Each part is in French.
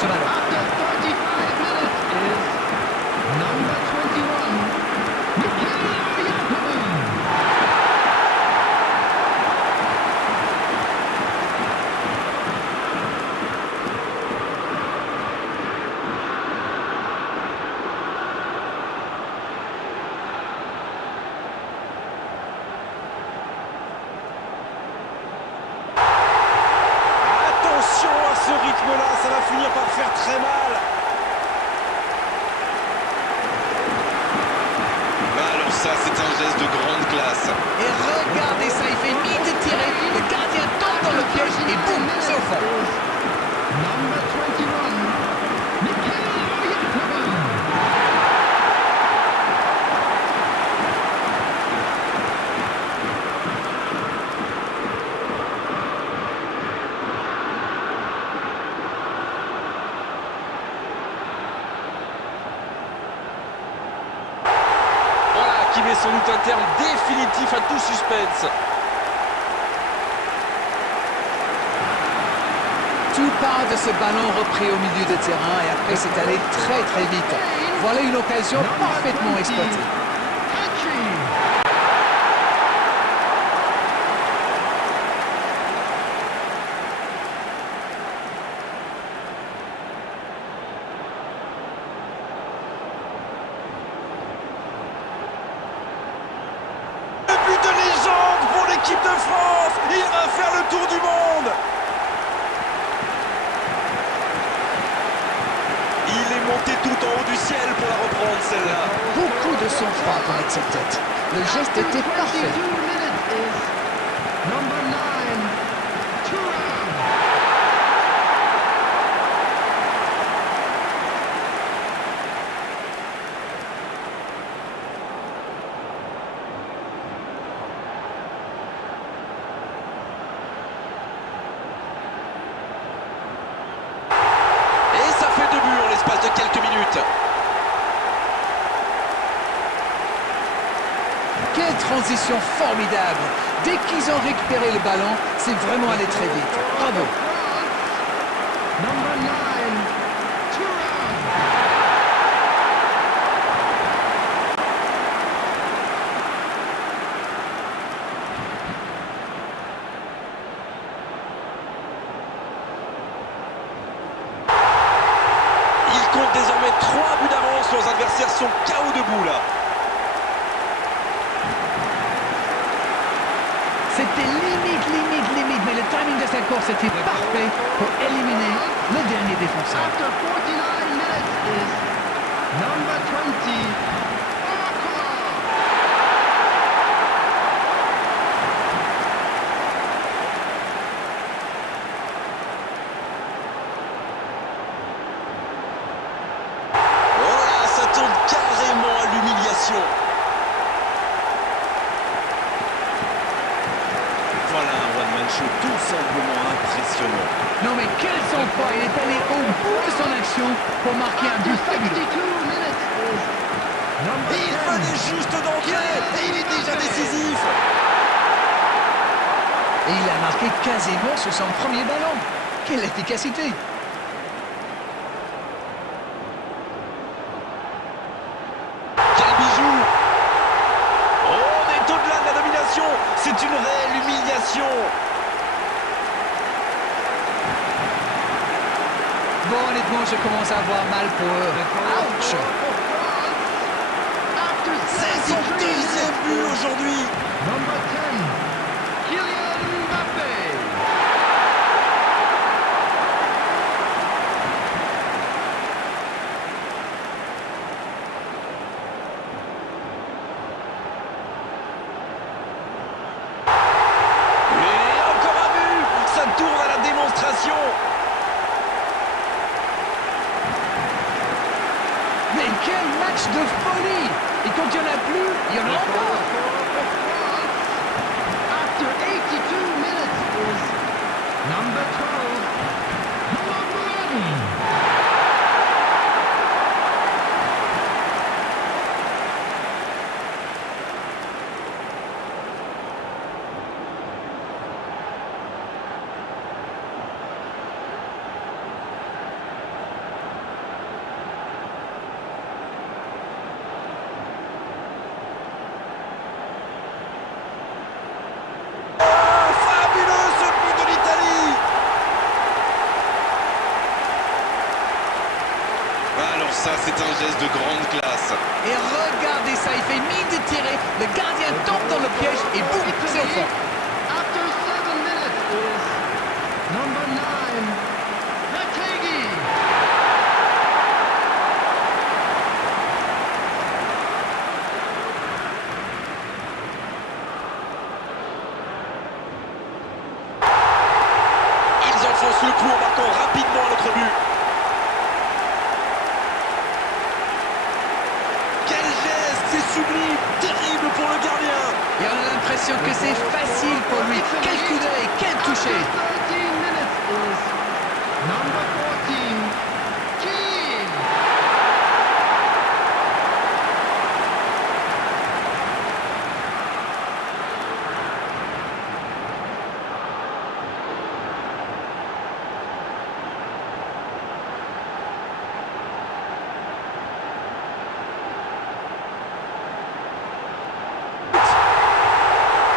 ce ballon. After 35 minutes is number 21, Mikhail Yakovlev. Attention à ce rythme-là, ça va finir par faire très mal. Alors ça, c'est un geste de grande classe. Et regardez ça, il fait mine de tirer. Le gardien tombe dans le piège et boum, c'est au fond. Number 21, Mikhail Yakovlev. Voilà, qui met sans doute un terme définitif à tout suspense. Tout part de ce ballon repris au milieu de terrain et après c'est allé très très vite. Voilà une occasion parfaitement exploitée. Hattrick. Le but de légende pour l'équipe de France. Il va faire le tour du monde. Il est monté tout en haut du ciel pour la reprendre celle-là. Beaucoup de sang-froid pour mettre cette tête. Le geste était 22 parfait. minutes is number 9, Thuram. Et ça fait 2 buts en l'espace de quelques minutes. Quelle transition formidable. Dès qu'ils ont récupéré le ballon, c'est vraiment allé très vite. Bravo. Number 9, Thuram. Il compte désormais 3 buts d'avance. Leurs adversaires sont KO debout là. C'était limite, mais le timing de sa course était parfait pour éliminer le dernier défenseur. After 49 minutes is number 20, Orkov. Oh là, ça tourne carrément à l'humiliation. Voilà un one-man show tout simplement impressionnant. Non mais quel sang-froid. Il est allé au bout de son action pour marquer un but After fabuleux. 62 minutes is number Il 10, venait juste d'entrer et il est déjà décisif. Et il a marqué quasiment sur son premier ballon. Quelle efficacité. Quel bijou. On est au-delà de la domination. C'est une réelle humiliation. Bon, honnêtement, je commence à avoir mal pour eux. Ouch. After C'est son 63 deuxième but minutes is aujourd'hui. number 10, Kylian Mbappé. Et encore un but. Ça tourne à la démonstration. Mais quel match de folie. Et quand il n'y en a plus, il y en a encore. After 82 minutes is number 12, Colomboani. Alors ça, c'est un geste de grande classe. Et regardez ça, il fait mine de tirer. Le gardien tombe dans le piège et boum, c'est au fond. After 7 minutes is number 9, Rategi. Ils enfoncent le clou en marquant rapidement à notre but. Quel geste, c'est sublime, terrible pour le gardien. Et on a l'impression que c'est facile pour lui. Quel coup d'œil, quel toucher. After 13 minutes is number 14, Keane.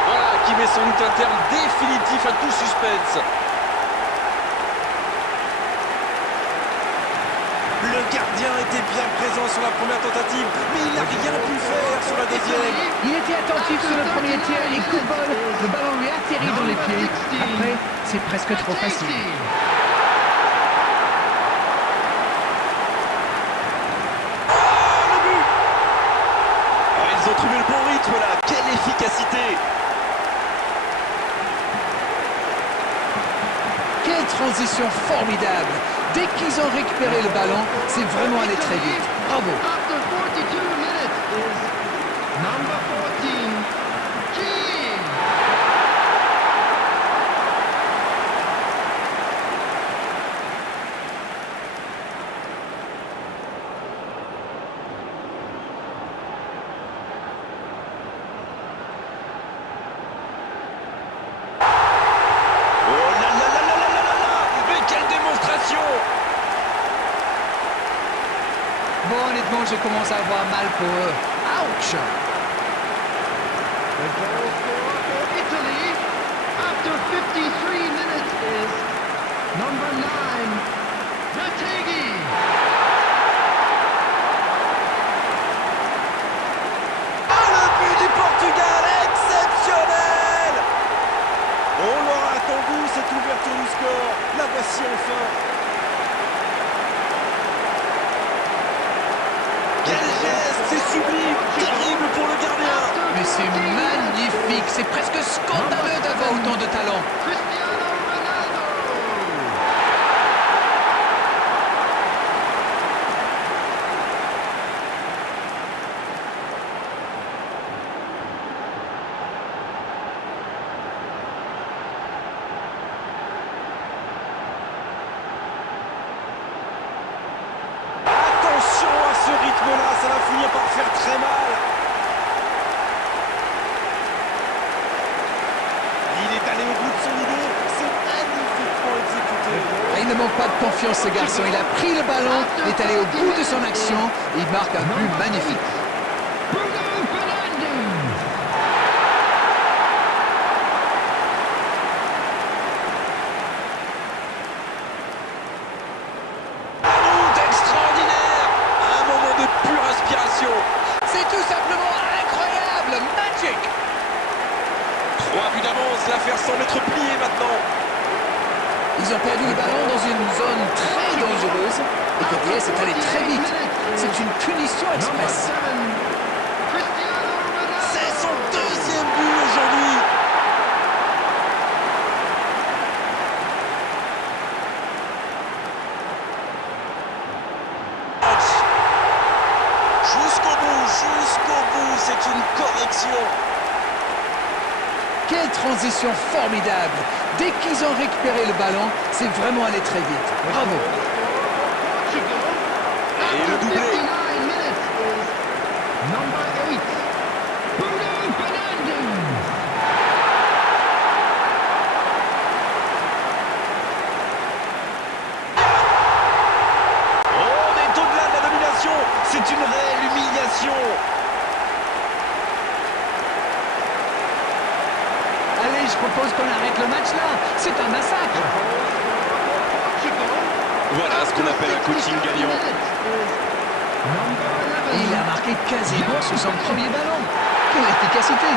Voilà, qui met sans doute un terme définitif à tout suspense. Le gardien était bien présent sur la première tentative, mais il n'a rien pu faire sur la deuxième. Il était attentif sur le premier tir et coup de bol. Le ballon lui atterrit dans les pieds. Après, c'est presque trop facile. Le but. Oh, ils ont trouvé le bon rythme là, quelle efficacité. Quelle transition formidable. Dès qu'ils ont récupéré le ballon, c'est vraiment allé très vite. Bravo. After 42 minutes is number 14, Keane. Oh là là là là là là là là. Mais quelle démonstration. Bon, honnêtement, je commence à avoir mal pour eux. Ouch. The goal scorer for Italy after 53 minutes is number 9, Rategi. Ah, le but du Portugal, exceptionnel. On l'aura attendu, cette ouverture du score. La voici enfin. Quel geste, c'est sublime, terrible pour le gardien. Mais c'est magnifique. C'est presque scandaleux d'avoir autant de talent. Cristiano Ronaldo. Attention à ce rythme-là, ça va finir par faire très mal. Il est allé au bout de son idée, c'est magnifiquement exécuté. Ah, il ne manque pas de confiance, ce garçon. Il a pris le ballon, il est allé au bout de son action et il marque un but magnifique. Bruno Fernandes. Route extraordinaire, un moment de pure inspiration. C'est tout simplement incroyable. Magic. 3 buts d'avance, l'affaire semble être pliée maintenant. Ils ont perdu le ballon dans une zone très dangereuse et KTS est allé très vite. C'est une punition Number express. 7, Cristiano Ronaldo. C'est son deuxième but aujourd'hui. Jusqu'au bout, c'est une correction. Quelle transition formidable. Dès qu'ils ont récupéré le ballon, c'est vraiment allé très vite. Bravo. Et le doublé. 59 minutes is number 8, Bruno Fernandes. On est au-delà de la domination. C'est une réelle humiliation. Allez, je propose qu'on arrête le match là. C'est un massacre. Voilà ce qu'on appelle un coaching gagnant. Minutes is C'est bon sur son premier ballon. Quelle efficacité!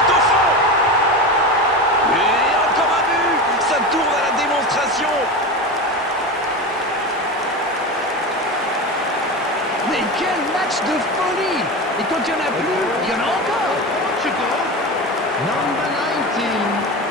Au fond. Et encore un but. Ça tourne à la démonstration. Mais quel match de folie! Et quand il n'y en a plus, il y en a encore! Portugal. Number 19.